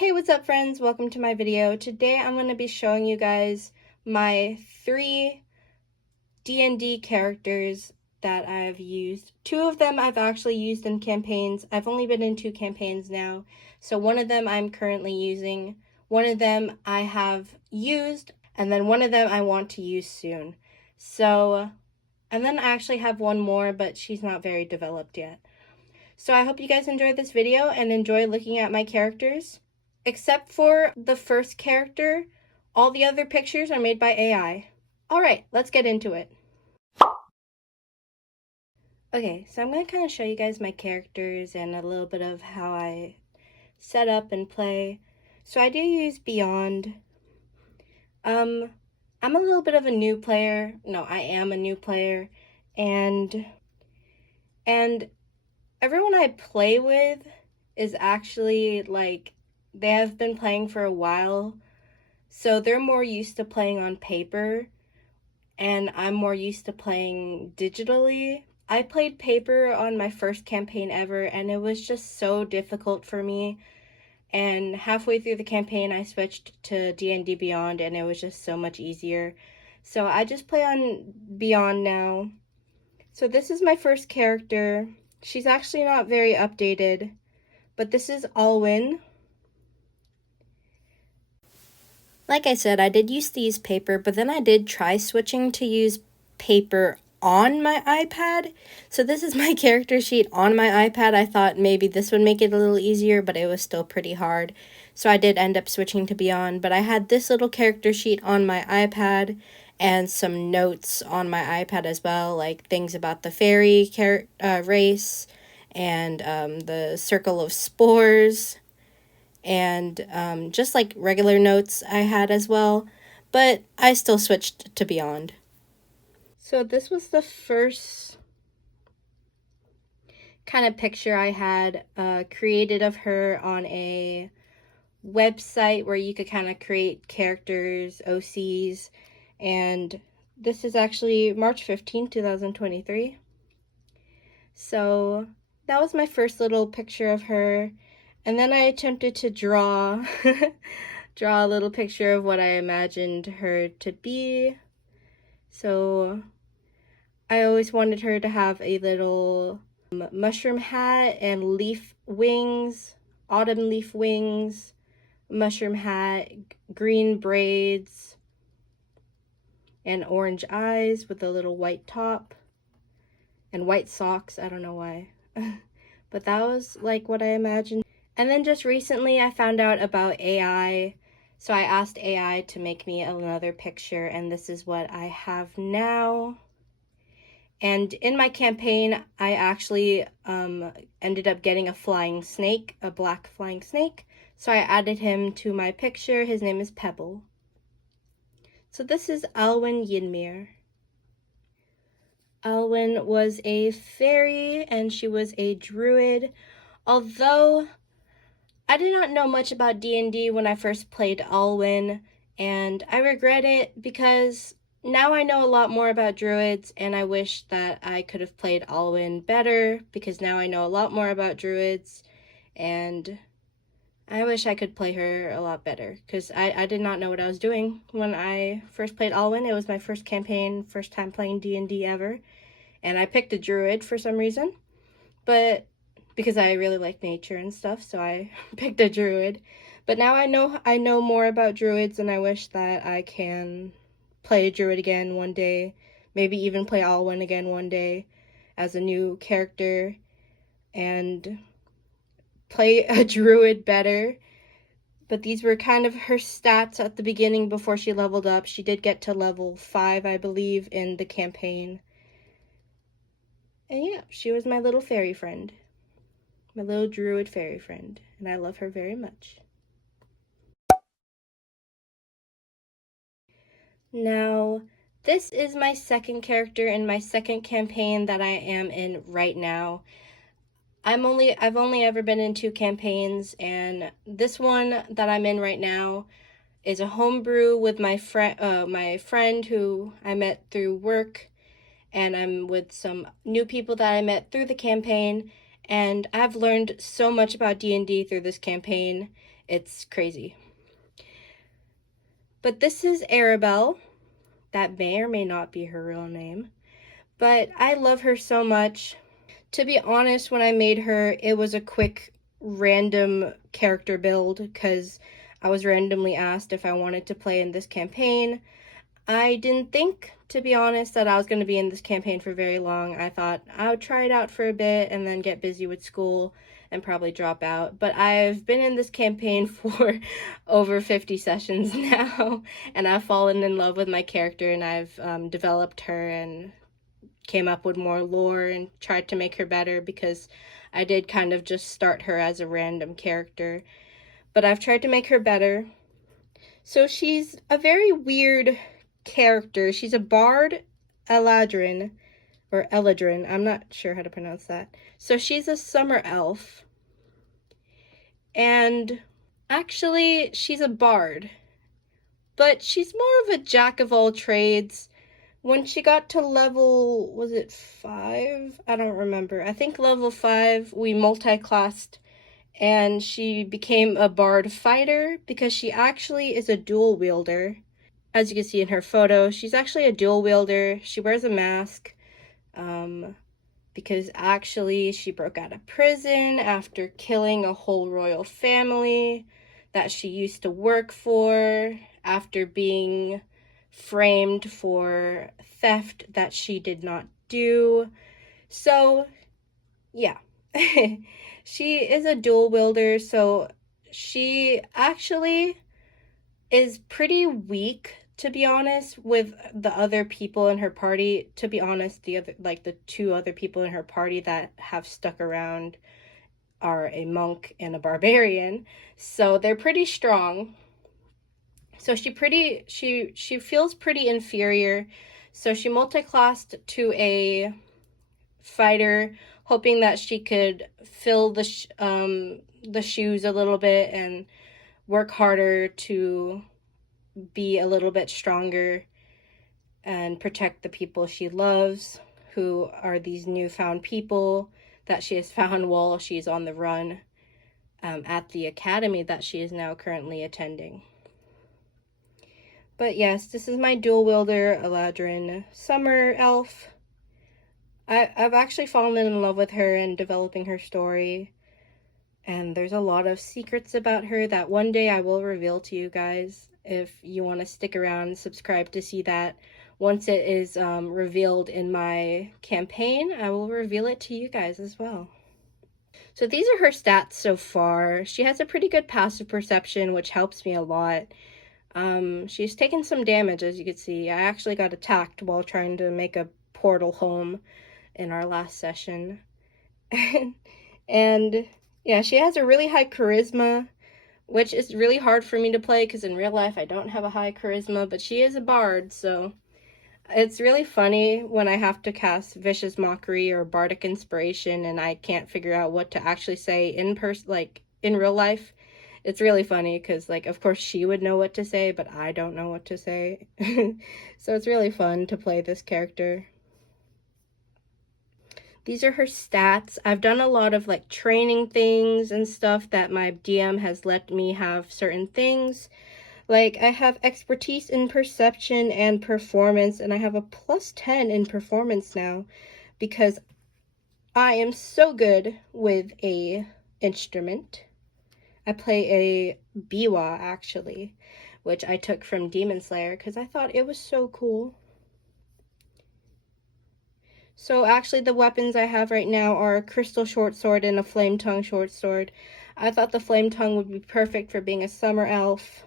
Hey, what's up friends? Welcome to my video. Today I'm going to be showing you guys my 3 D&D characters that I've used. 2 of them I've actually used in campaigns. I've only been in 2 campaigns now, so one of them I'm currently using, one of them I have used, and then one of them I want to use soon. And then I actually have one more, but she's not very developed yet. So I hope you guys enjoyed this video and enjoy looking at my characters. Except for the first character, all the other pictures are made by AI. Alright, let's get into it. Okay, so I'm going to kind of show you guys my characters and a little bit of how I set up and play. So I do use Beyond. I'm a little bit of a new player. No, I am a new player. And everyone I play with is actually like, they have been playing for a while, so they're more used to playing on paper, and I'm more used to playing digitally. I played paper on my first campaign ever, and it was just so difficult for me, and halfway through the campaign I switched to D&D Beyond, and it was just so much easier. So I just play on Beyond now. So this is my first character. She's actually not very updated, but this is Alwyn. Like I said, I did used to use paper, but then I did try switching to use paper on my iPad. So this is my character sheet on my iPad. I thought maybe this would make it a little easier, but it was still pretty hard. So I did end up switching to Beyond, but I had this little character sheet on my iPad and some notes on my iPad as well, like things about the fairy race and the circle of spores, and just like regular notes I had as well, but I still switched to Beyond. So this was the first kind of picture I had created of her on a website where you could kind of create characters, OCs, and this is actually March 15th, 2023. So that was my first little picture of her. And then I attempted to draw a little picture of what I imagined her to be. So I always wanted her to have a little mushroom hat and leaf wings, autumn leaf wings, mushroom hat, green braids, and orange eyes with a little white top, and white socks. I don't know why. But that was like what I imagined. And then just recently I found out about AI, so I asked AI to make me another picture, and this is what I have now. And in my campaign, I actually ended up getting a flying snake, a black flying snake, so I added him to my picture. His name is Pebble. So this is Alwyn Ynmir. Alwyn was a fairy, and she was a druid, although I did not know much about D&D when I first played Alwyn, and I regret it because now I know a lot more about druids, and I wish that I could have played Alwyn better because now I know a lot more about druids, and I wish I could play her a lot better because I did not know what I was doing when I first played Alwyn. It was my first campaign, first time playing D&D ever, and I picked a druid for some reason, but because I really like nature and stuff, so I picked a druid. But now I know more about druids, and I wish that I can play a druid again one day, maybe even play Alwyn again one day as a new character, and play a druid better. But these were kind of her stats at the beginning before she leveled up. She did get to level 5, I believe, in the campaign. And yeah, she was my little fairy friend. My little druid fairy friend, and I love her very much. Now, this is my second character in my second campaign that I am in right now. I've only ever been in 2 campaigns, and this one that I'm in right now is a homebrew with my friend who I met through work, and I'm with some new people that I met through the campaign. And I've learned so much about D&D through this campaign. It's crazy. But this is Arabelle. That may or may not be her real name. But I love her so much. To be honest, when I made her, it was a quick random character build because I was randomly asked if I wanted to play in this campaign. I didn't think, to be honest, that I was going to be in this campaign for very long. I thought I would try it out for a bit and then get busy with school and probably drop out. But I've been in this campaign for over 50 sessions now, and I've fallen in love with my character, and I've developed her and came up with more lore and tried to make her better, because I did kind of just start her as a random character. But I've tried to make her better. So she's a very weird character. She's a bard, eladrin, or eladrin. I'm not sure how to pronounce that. So she's a summer elf. And actually, she's a bard. But she's more of a jack of all trades. When she got to level, was it 5? I don't remember. I think level 5, we multi-classed, and she became a bard fighter because she actually is a dual wielder. As you can see in her photo, she's actually a dual wielder. She wears a mask because actually she broke out of prison after killing a whole royal family that she used to work for, after being framed for theft that she did not do. So, yeah. She is a dual wielder, so she actually is pretty weak, to be honest, with the other people in her party. To be honest, the 2 other people in her party that have stuck around are a monk and a barbarian, so they're pretty strong. So she feels pretty inferior. So she multi-classed to a fighter, hoping that she could fill the shoes a little bit and work harder to be a little bit stronger and protect the people she loves, who are these newfound people that she has found while she's on the run at the academy that she is now currently attending. But yes, this is my dual wielder eladrin summer elf. I've actually fallen in love with her and developing her story. And there's a lot of secrets about her that one day I will reveal to you guys. If you want to stick around and subscribe to see that. Once it is revealed in my campaign, I will reveal it to you guys as well. So these are her stats so far. She has a pretty good passive perception, which helps me a lot. She's taken some damage, as you can see. I actually got attacked while trying to make a portal home in our last session. And yeah, she has a really high charisma, which is really hard for me to play because in real life I don't have a high charisma, but she is a bard, so it's really funny when I have to cast Vicious Mockery or Bardic Inspiration and I can't figure out what to actually say in real life. It's really funny because, of course she would know what to say, but I don't know what to say. So it's really fun to play this character. These are her stats. I've done a lot of training things and stuff that my DM has let me have certain things. I have expertise in perception and performance, and I have a +10 in performance now because I am so good with a instrument. I play a biwa, actually, which I took from Demon Slayer because I thought it was so cool. So actually the weapons I have right now are a crystal short sword and a flame tongue short sword. I thought the flame tongue would be perfect for being a summer elf.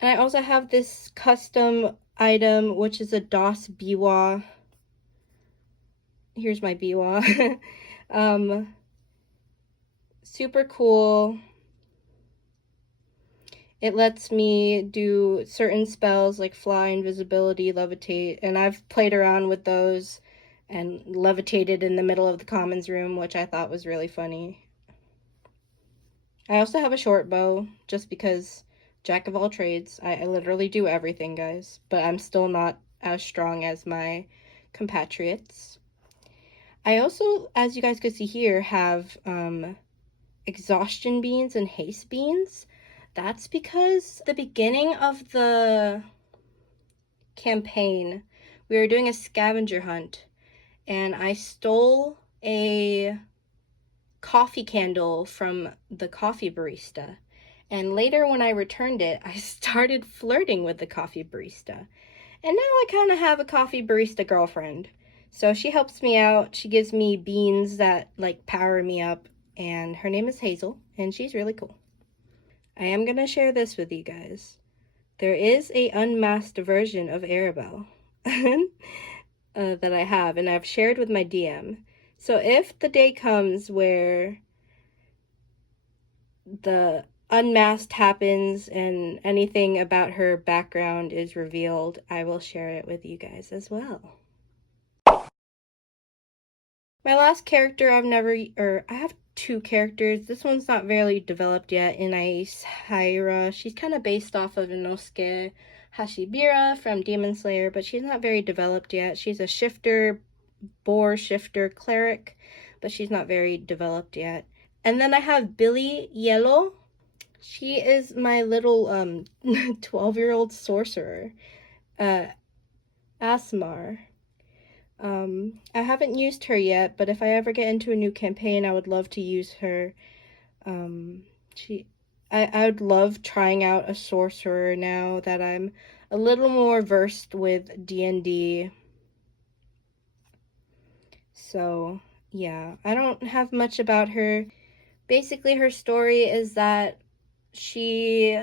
And I also have this custom item, which is a DOS biwa. Here's my biwa. Super cool. It lets me do certain spells like fly, invisibility, levitate, and I've played around with those and levitated in the middle of the commons room, which I thought was really funny. I also have a short bow, just because jack of all trades. I literally do everything, guys, but I'm still not as strong as my compatriots. I also, as you guys could see here, have exhaustion beans and haste beans. That's because the beginning of the campaign, we were doing a scavenger hunt, and I stole a coffee candle from the coffee barista. And later when I returned it, I started flirting with the coffee barista. And now I kind of have a coffee barista girlfriend. So she helps me out. She gives me beans that like power me up. And her name is Hazel, and she's really cool. I am going to share this with you guys. There is a unmasked version of Arabelle that I have, and I've shared with my DM. So if the day comes where the unmasked happens and anything about her background is revealed, I will share it with you guys as well. My last character I have two characters. This one's not very developed yet, Inais Hyra. She's kind of based off of Inosuke Hashibira from Demon Slayer, but she's not very developed yet. She's a shifter, boar shifter cleric, but she's not very developed yet. And then I have Billy Yellow. She is my little 12-year-old sorcerer, aasimar. I haven't used her yet, but if I ever get into a new campaign, I would love to use her. I would love trying out a sorcerer now that I'm a little more versed with D&D. So, yeah, I don't have much about her. Basically, her story is that she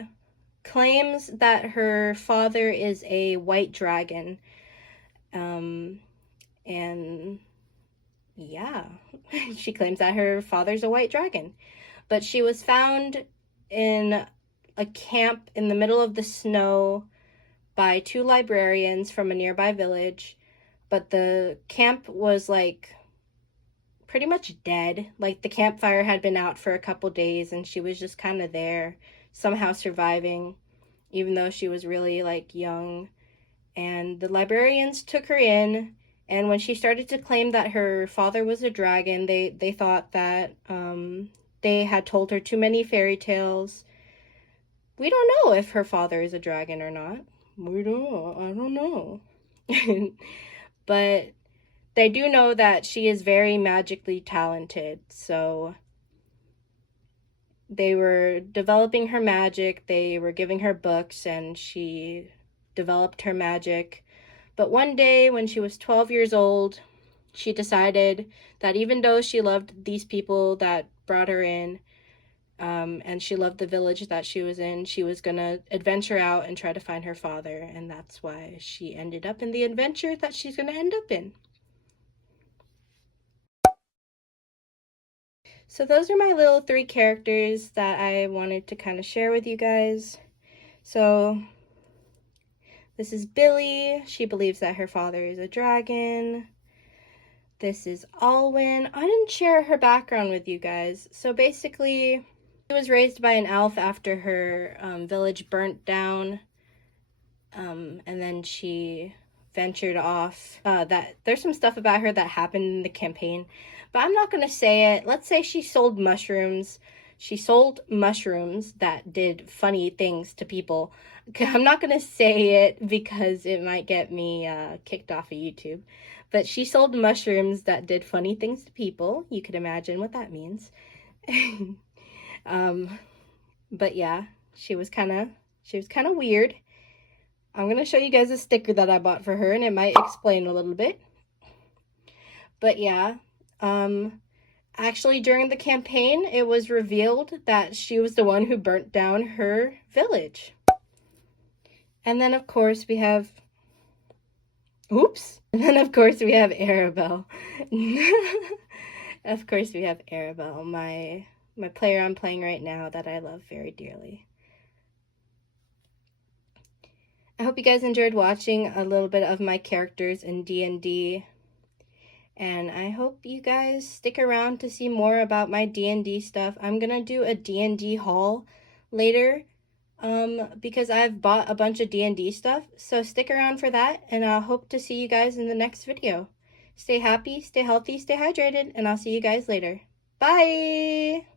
claims that her father is a white dragon. And yeah, she claims that her father's a white dragon. But she was found in a camp in the middle of the snow by 2 librarians from a nearby village. But the camp was like pretty much dead. Like the campfire had been out for a couple days and she was just kind of there, somehow surviving, even though she was really like young. And the librarians took her in. And when she started to claim that her father was a dragon, they thought that they had told her too many fairy tales. We don't know if her father is a dragon or not. I don't know. But they do know that she is very magically talented. So they were developing her magic. They were giving her books, and she developed her magic. But one day when she was 12 years old, she decided that even though she loved these people that brought her in, and she loved the village that she was in, she was going to adventure out and try to find her father. And that's why she ended up in the adventure that she's going to end up in. So those are my little 3 characters that I wanted to kind of share with you guys. So this is Billy. She believes that her father is a dragon. This is Alwyn. I didn't share her background with you guys. So basically, she was raised by an elf after her village burnt down. And then she ventured off. There's some stuff about her that happened in the campaign, but I'm not going to say it. Let's say she sold mushrooms. She sold mushrooms that did funny things to people. I'm not going to say it because it might get me kicked off of YouTube. But she sold mushrooms that did funny things to people. You could imagine what that means. But yeah, she was kind of weird. I'm going to show you guys a sticker that I bought for her, and it might explain a little bit. But yeah, actually during the campaign, it was revealed that she was the one who burnt down her village. And then of course we have, and then of course we have Arabelle. Of course we have Arabelle, my player I'm playing right now that I love very dearly. I hope you guys enjoyed watching a little bit of my characters in D&D. And I hope you guys stick around to see more about my D&D stuff. I'm going to do a D&D haul later because I've bought a bunch of D&D stuff. So stick around for that, and I'll hope to see you guys in the next video. Stay happy, stay healthy, stay hydrated, and I'll see you guys later. Bye!